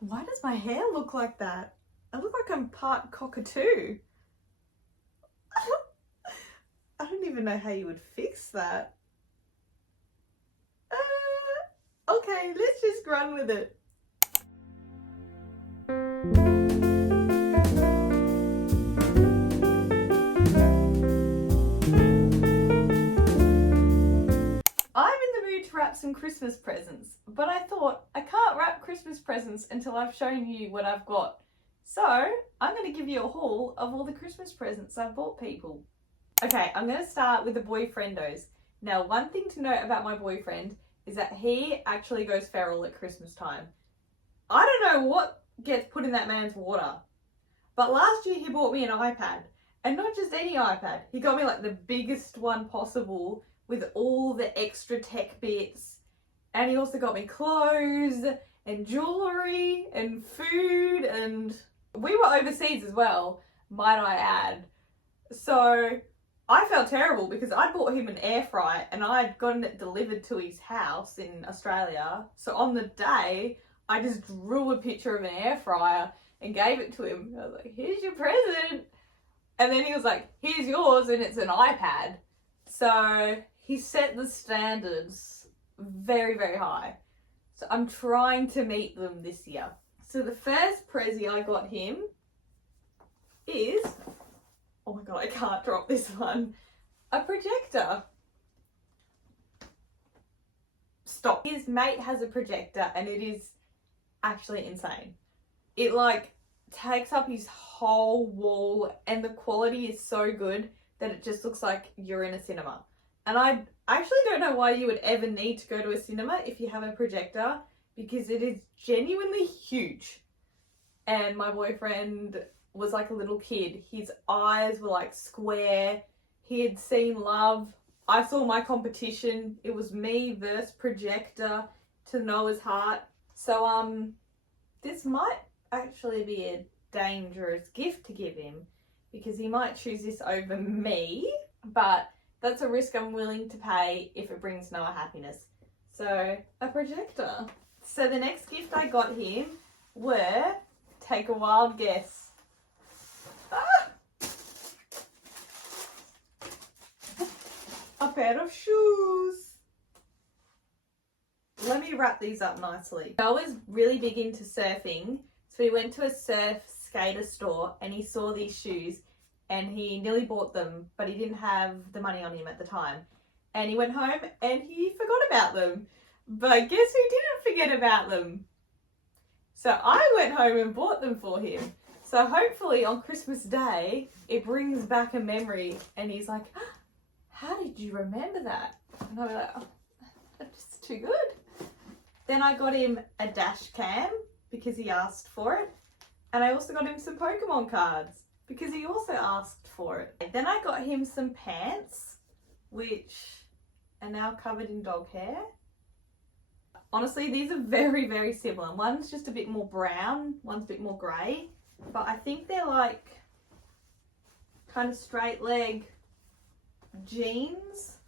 Why does my hair look like that? I look like I'm part cockatoo. I don't even know how you would fix that. Okay, let's just run with it. I'm in the mood to wrap some Christmas presents, but I thought I can't wrap Christmas presents until I've shown you what I've got. So I'm going to give you a haul of all the Christmas presents I've bought people. Okay, I'm going to start with the boyfriendos. Now, one thing to note about my boyfriend is that he actually goes feral at Christmas time. I don't know what gets put in that man's water, but last year he bought me an iPad, and not just any iPad. He got me like the biggest one possible with all the extra tech bits, and he also got me clothes and jewelry and food, and we were overseas as well, might I add. So I felt terrible because I bought him an air fryer and I'd gotten it delivered to his house in Australia. So on the day, I just drew a picture of an air fryer and gave it to him. I was like, here's your present. And then he was like, here's yours, and it's an iPad. So he set the standards very, very high. So I'm trying to meet them this year. So the first prezi I got him is, oh my god, I can't drop this one, a projector. Stop. His mate has a projector and it is actually insane. It like takes up his whole wall and the quality is so good that it just looks like you're in a cinema. And I actually don't know why you would ever need to go to a cinema if you have a projector, because it is genuinely huge. And my boyfriend was like a little kid. His eyes were like square. He had seen Love. I saw my competition. It was me versus projector to Noah's heart. So this might actually be a dangerous gift to give him, because he might choose this over me, but that's a risk I'm willing to pay if it brings Noah happiness. So a projector. So the next gift I got him were, take a wild guess. A pair of shoes. Let me wrap these up nicely. I was really big into surfing, so we went to a surf skater store and he saw these shoes and he nearly bought them, but he didn't have the money on him at the time. And he went home and he forgot about them. But guess who didn't forget about them? So I went home and bought them for him. So hopefully on Christmas Day, it brings back a memory and he's like, how did you remember that? And I was like, oh, that's just too good. Then I got him a dash cam because he asked for it. And I also got him some Pokemon cards because he also asked for it. Then I got him some pants, which are now covered in dog hair. Honestly, these are very, very similar. One's just a bit more brown, one's a bit more grey. But I think they're like kind of straight leg jeans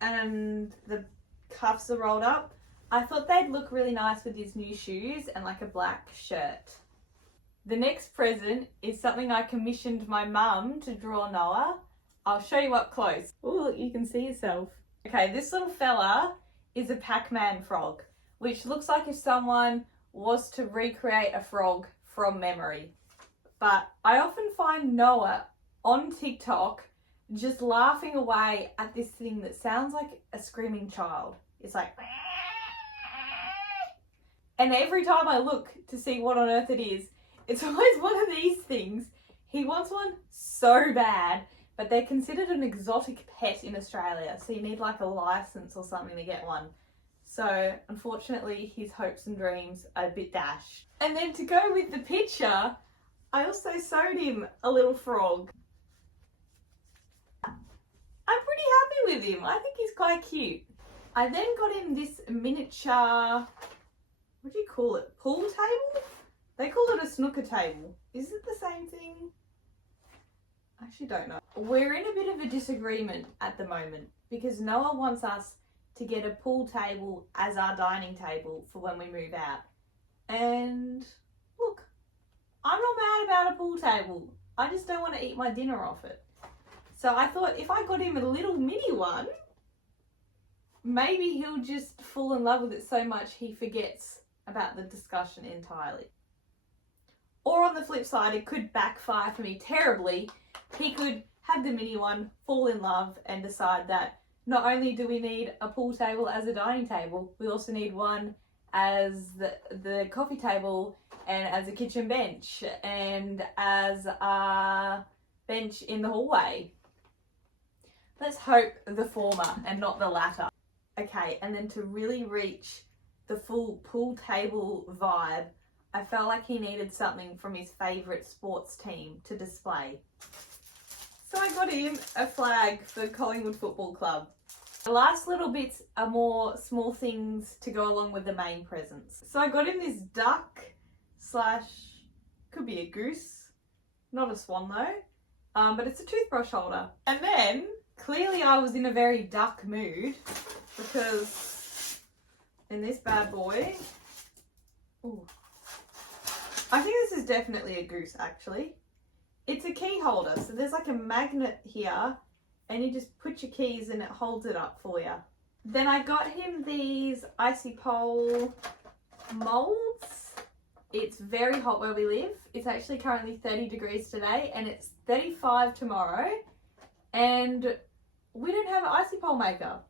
and the cuffs are rolled up. I thought they'd look really nice with his new shoes and like a black shirt. The next present is something I commissioned my mum to draw Noah. I'll show you up close. Oh, look, you can see yourself. Okay, this little fella is a Pac-Man frog, which looks like if someone was to recreate a frog from memory. But I often find Noah on TikTok just laughing away at this thing that sounds like a screaming child. It's like, and every time I look to see what on earth it is, it's always one of these things. He wants one so bad, but they're considered an exotic pet in Australia, so you need like a license or something to get one. So unfortunately, his hopes and dreams are a bit dashed. And then to go with the picture, I also sewed him a little frog. I'm pretty happy with him. I think he's quite cute. I then got him this miniature, what do you call it? Pool table? They call it a snooker table. Is it the same thing? I actually don't know. We're in a bit of a disagreement at the moment because Noah wants us to get a pool table as our dining table for when we move out. And look, I'm not mad about a pool table. I just don't want to eat my dinner off it. So I thought if I got him a little mini one, maybe he'll just fall in love with it so much he forgets about the discussion entirely. Or on the flip side, it could backfire for me terribly. He could have the mini one, fall in love, and decide that not only do we need a pool table as a dining table, we also need one as the coffee table and as a kitchen bench and as a bench in the hallway. Let's hope the former and not the latter. Okay, and then to really reach the full pool table vibe, I felt like he needed something from his favourite sports team to display. So I got him a flag for Collingwood Football Club. The last little bits are more small things to go along with the main presents. So I got him this duck slash, could be a goose, not a swan though, but it's a toothbrush holder. And then, clearly I was in a very duck mood because in this bad boy, ooh, I think this is definitely a goose actually. It's a key holder, so there's like a magnet here and you just put your keys and it holds it up for you. Then I got him these icy pole molds. It's very hot where we live. It's actually currently 30 degrees today and it's 35 tomorrow. And we don't have an icy pole maker.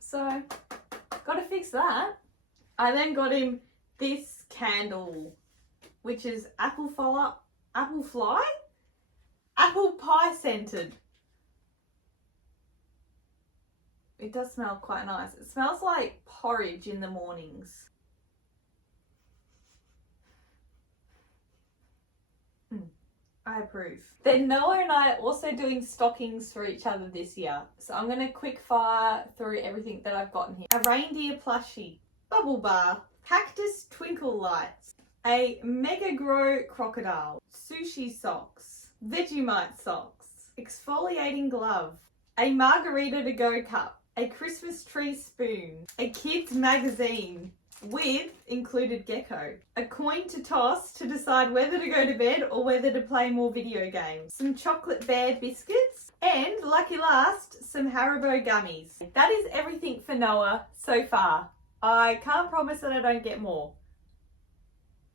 So, gotta fix that. I then got him this candle, which is apple pie scented. It does smell quite nice. It smells like porridge in the mornings. I approve. Then Noah and I are also doing stockings for each other this year. So I'm going to quick fire through everything that I've gotten here. A reindeer plushie, bubble bar, cactus twinkle lights, a Mega Grow crocodile, sushi socks, Vegemite socks, exfoliating glove, a margarita to go cup, a Christmas tree spoon, a kids magazine with included gecko, a coin to toss to decide whether to go to bed or whether to play more video games, some chocolate bear biscuits, and lucky last, some Haribo gummies. That is everything for Noah so far. I can't promise that I don't get more.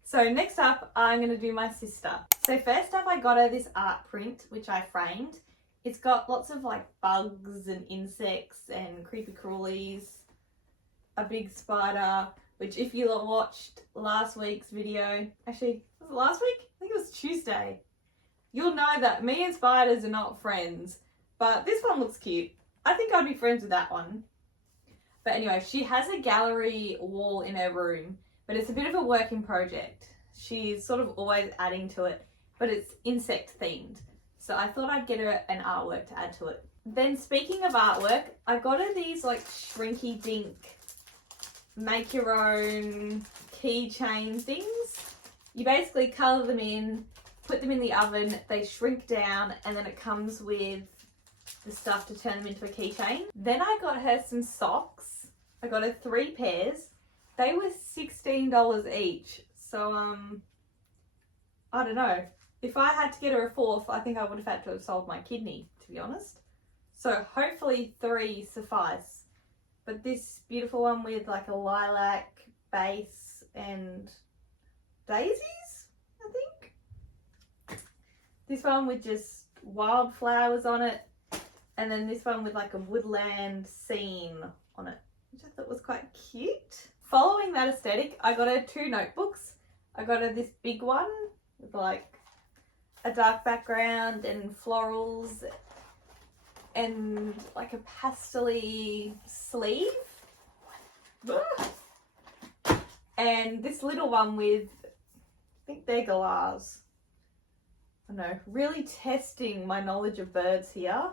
So next up, I'm going to do my sister. So first up, I got her this art print, which I framed. It's got lots of like bugs and insects and creepy crawlies, a big spider, which if you watched last week's video, actually, was it last week? I think it was Tuesday. You'll know that me and spiders are not friends, but this one looks cute. I think I'd be friends with that one. But anyway, she has a gallery wall in her room, but it's a bit of a working project. She's sort of always adding to it, but it's insect themed. So I thought I'd get her an artwork to add to it. Then speaking of artwork, I got her these like shrinky dink, make your own keychain things. You basically colour them in, put them in the oven, they shrink down, and then it comes with the stuff to turn them into a keychain. Then I got her some socks. I got her 3 pairs. They were $16 each. So, I don't know. If I had to get her a 4th, I think I would have had to have sold my kidney, to be honest. So hopefully 3 suffice. But this beautiful one with like a lilac base and daisies, I think. This one with just wildflowers on it. And then this one with like a woodland scene on it, which I thought was quite cute. Following that aesthetic, I got her 2 notebooks. I got her this big one with like a dark background and florals and like a pastel-y sleeve. And this little one with, I think they're galahs. I don't know, really testing my knowledge of birds here.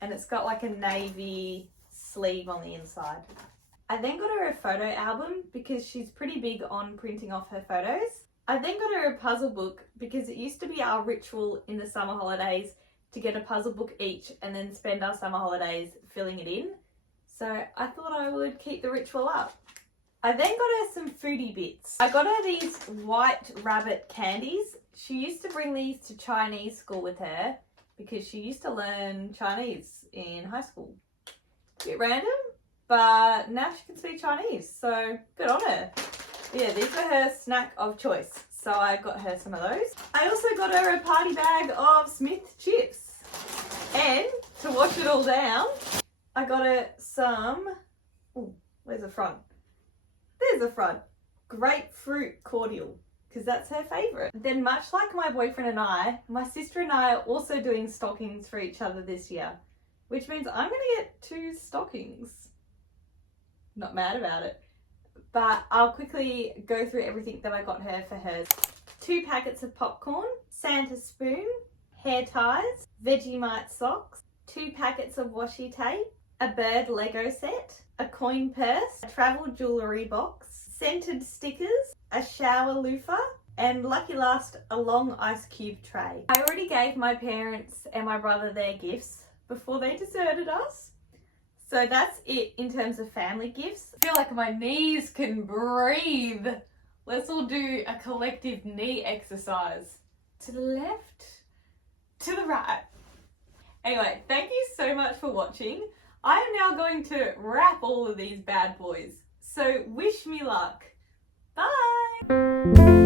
And it's got like a navy sleeve on the inside. I then got her a photo album because she's pretty big on printing off her photos. I then got her a puzzle book because it used to be our ritual in the summer holidays to get a puzzle book each and then spend our summer holidays filling it in. So I thought I would keep the ritual up. I then got her some foodie bits. I got her these white rabbit candies. She used to bring these to Chinese school with her because she used to learn Chinese in high school. Bit random, but now she can speak Chinese, so good on her. Yeah, these were her snack of choice, so I got her some of those. I also got her a party bag of Smith chips. And to wash it all down, I got her some, ooh, where's the front? There's the front. Grapefruit cordial, because that's her favourite. Then much like my boyfriend and I, my sister and I are also doing stockings for each other this year, which means I'm going to get 2 stockings. Not mad about it. But I'll quickly go through everything that I got her for hers. 2 packets of popcorn, Santa spoon, hair ties, Vegemite socks, 2 packets of washi tape, a bird Lego set, a coin purse, a travel jewellery box, scented stickers, a shower loofah, and lucky last, a long ice cube tray. I already gave my parents and my brother their gifts before they deserted us. So that's it in terms of family gifts. I feel like my knees can breathe. Let's all do a collective knee exercise. To the left, to the right. Anyway, thank you so much for watching. I am now going to wrap all of these bad boys. So wish me luck. Bye!